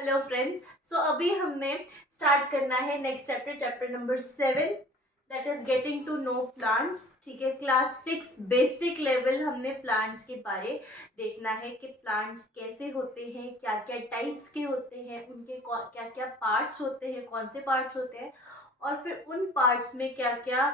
Hello friends. सो अभी हमने start करना है next chapter, chapter number 7, that is getting to know plants. ठीक है, क्लास 6 बेसिक लेवल हमने प्लांट्स के बारे देखना है कि प्लांट्स कैसे होते हैं, क्या क्या टाइप्स के होते हैं, उनके क्या क्या पार्ट्स होते हैं, कौन से पार्ट्स होते हैं, और फिर उन पार्ट्स में क्या क्या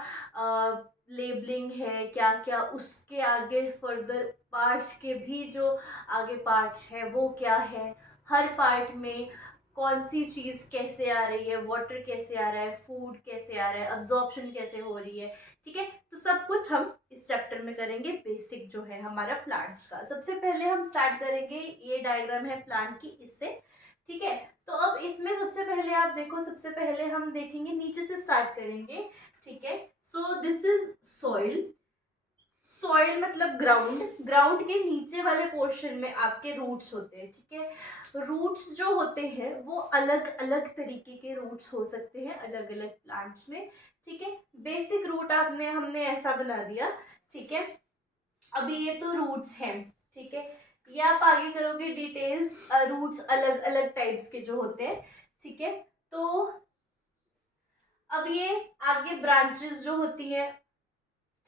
लेबलिंग है, क्या क्या उसके आगे फर्दर पार्ट्स के भी जो आगे पार्ट्स है वो क्या है, हर पार्ट में कौन सी चीज़ कैसे आ रही है, वाटर कैसे आ रहा है, फूड कैसे आ रहा है, अब्जॉर्प्शन कैसे हो रही है। ठीक है, तो सब कुछ हम इस चैप्टर में करेंगे। बेसिक जो है हमारा प्लांट्स का, सबसे पहले हम स्टार्ट करेंगे, ये डायग्राम है प्लांट की, इससे। ठीक है, तो अब इसमें सबसे पहले आप देखो, सबसे पहले हम देखेंगे, नीचे से स्टार्ट करेंगे। ठीक है, so this is soil. Soil मतलब ग्राउंड, ग्राउंड के नीचे वाले पोर्शन में आपके रूट्स होते हैं। ठीक है, रूट्स जो होते हैं वो अलग अलग तरीके के रूट्स हो सकते हैं अलग अलग प्लांट्स में। ठीक है, बेसिक रूट आपने हमने ऐसा बना दिया। ठीक है, अभी ये तो रूट्स हैं। ठीक है, ये आप आगे करोगे डिटेल्स, रूट्स अलग अलग टाइप्स के जो होते हैं। ठीक है, तो अब ये आगे ब्रांचेस जो होती है।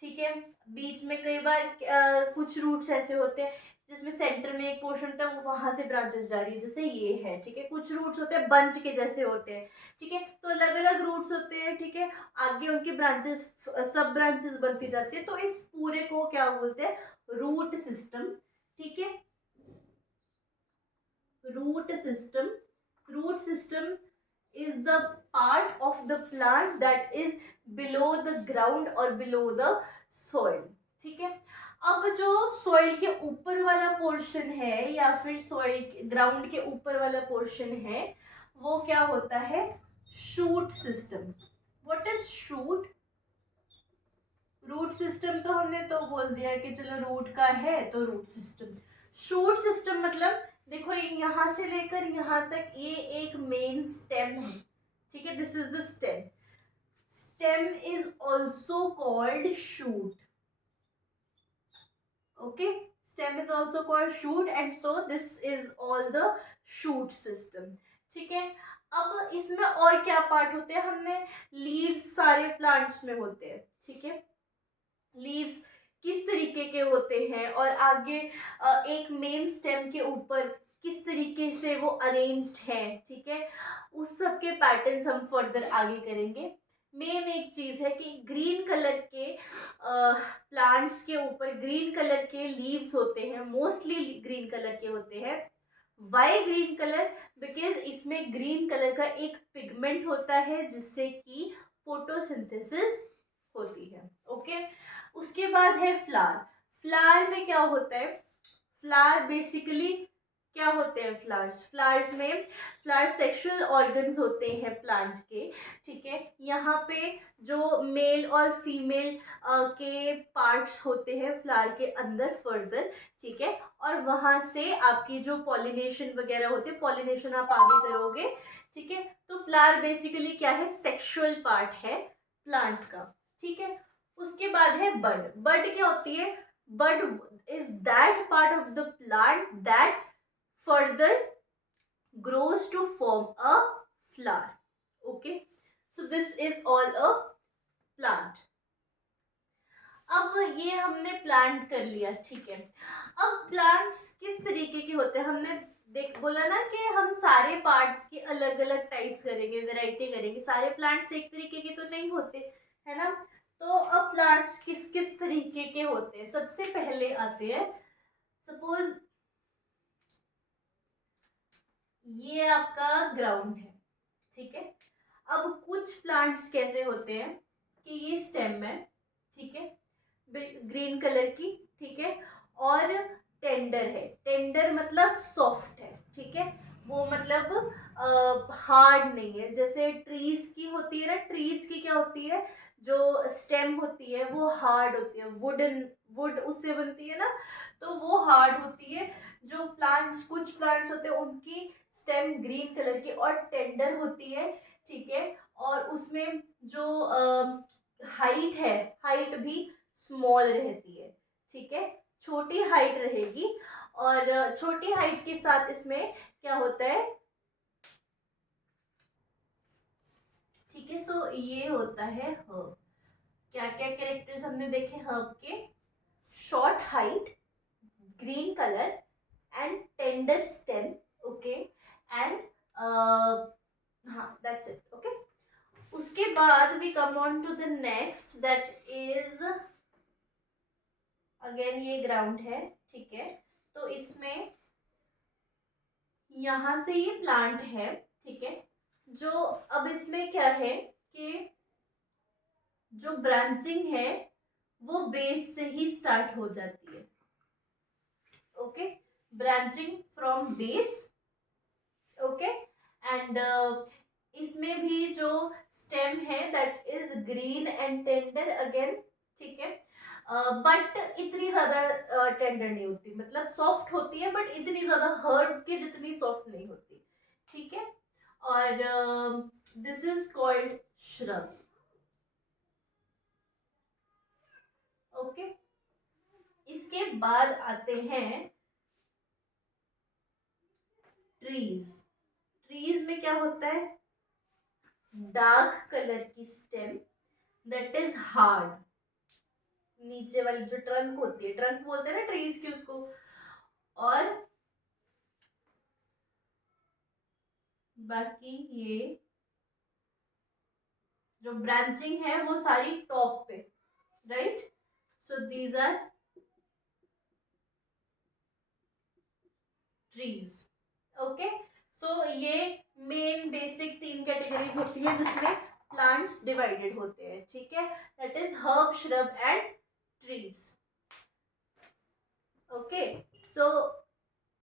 ठीक है, बीच में कई बार कुछ रूट्स ऐसे होते हैं जिसमें सेंटर में एक पोर्शन होता है, वो वहां से ब्रांचेस जा रही है, जैसे ये है। ठीक है, कुछ रूट्स होते हैं बंच के जैसे होते हैं। ठीक है, तो अलग अलग रूट्स होते हैं। ठीक है, आगे उनकी ब्रांचेस, सब ब्रांचेस बनती जाती है, तो इस पूरे को क्या बोलते हैं, रूट सिस्टम। ठीक है, root system, root system is the part of the plant that is below the ground or below the soil. ठीक है, अब जो सॉइल के ऊपर वाला पोर्शन है या फिर सॉइल ग्राउंड के ऊपर वाला पोर्शन है, वो क्या होता है, shoot system. What is shoot? Root system तो हमने तो बोल दिया कि चलो रूट का है तो रूट सिस्टम। शूट सिस्टम मतलब देखो, यहाँ से लेकर यहाँ तक ये एक मेन स्टेम है। ठीक है, this is the stem. Stem is also called shoot. Okay, stem is also called shoot, and so this is all the shoot system. ठीक है, अब इसमें और क्या पार्ट होते हैं, हमने लीव्स सारे प्लांट्स में होते हैं। ठीक है, लीव्स किस तरीके के होते हैं और आगे एक मेन स्टेम के ऊपर किस तरीके से वो अरेंज्ड है। ठीक है, उस सब के पैटर्न्स हम फर्दर आगे करेंगे। मेन एक चीज है कि ग्रीन कलर के प्लांट्स के ऊपर ग्रीन कलर के लीव्स होते हैं, मोस्टली ग्रीन कलर के होते हैं। Why green colour? बिकॉज इसमें ग्रीन कलर का एक पिगमेंट होता है जिससे कि फोटोसिंथेसिस होती है। ओके, उसके बाद है फ्लावर। फ्लावर में क्या होता है, फ्लावर बेसिकली क्या होते हैं, फ्लावर्स, फ्लावर्स में फ्लावर सेक्सुअल ऑर्गन्स होते हैं प्लांट के। ठीक है, यहाँ पे जो मेल और फीमेल के पार्ट्स होते हैं फ्लावर के अंदर फर्दर। ठीक है, और वहां से आपकी जो पॉलिनेशन वगैरह होती है, पॉलिनेशन आप आगे करोगे। ठीक है, तो फ्लावर बेसिकली क्या है, सेक्सुअल पार्ट है प्लांट का। ठीक है, उसके बाद है बड। बड क्या होती है, बड is that part of the plant that further grows to form a flower. Okay, so this is all a plant. अब ये हमने प्लांट कर लिया। ठीक है, अब प्लांट्स किस तरीके के होते हैं, हमने देख बोला ना कि हम सारे पार्ट्स के अलग अलग टाइप्स करेंगे, वैरायटी करेंगे, सारे प्लांट्स एक तरीके के तो नहीं होते, है ना। तो अब प्लांट्स किस किस तरीके के होते हैं, सबसे पहले आते हैं, सपोज ये आपका ग्राउंड है। ठीक है, अब कुछ प्लांट्स कैसे होते हैं कि ये स्टेम है। ठीक है, ग्रीन कलर की। ठीक है, और टेंडर है, टेंडर मतलब सॉफ्ट है। ठीक है, वो मतलब हार्ड नहीं है, जैसे ट्रीज की होती है ना, ट्रीज की क्या होती है, जो स्टेम होती है वो हार्ड होती है, वुडन, वुड उससे बनती है ना, तो वो हार्ड होती है। जो प्लांट्स, कुछ प्लांट्स होते हैं उनकी स्टेम ग्रीन कलर की और टेंडर होती है। ठीक है, और उसमें जो हाइट है, हाइट भी स्मॉल रहती है। ठीक है, छोटी हाइट रहेगी, और छोटी हाइट के साथ इसमें क्या होता है, ये होता है हर्ब। क्या क्या कैरेक्टर्स हमने देखे हर्ब के? Short height, green colour and tender stem, okay, and हाँ दैट्स इट, ओके। उसके बाद we come on to the next, that is again ये ग्राउंड है, ठीक है। तो इसमें यहाँ से ये प्लांट है, ठीक है। जो अब इसमें क्या है कि जो ब्रांचिंग है वो बेस से ही स्टार्ट हो जाती है, okay, branching from base, okay. And इसमें भी जो स्टेम है that is green and tender again, ठीक है। बट इतनी ज्यादा टेंडर नहीं होती, मतलब सॉफ्ट होती है बट इतनी ज्यादा हर्ब के जितनी सॉफ्ट नहीं होती, ठीक है। और this is called shrub, okay. इसके बाद आते हैं ट्रीज। ट्रीज में क्या होता है? डार्क कलर की स्टेम दैट इज हार्ड, नीचे वाली जो ट्रंक होती है, ट्रंक बोलते हैं ना ट्रीज की उसको, और बाकी ये जो ब्रांचिंग है वो सारी टॉप पे, right. So these are trees, okay. So ये मेन बेसिक 3 कैटेगरीज होती है जिसमें प्लांट्स डिवाइडेड होते हैं, ठीक है। That is herb, shrub and trees, okay. So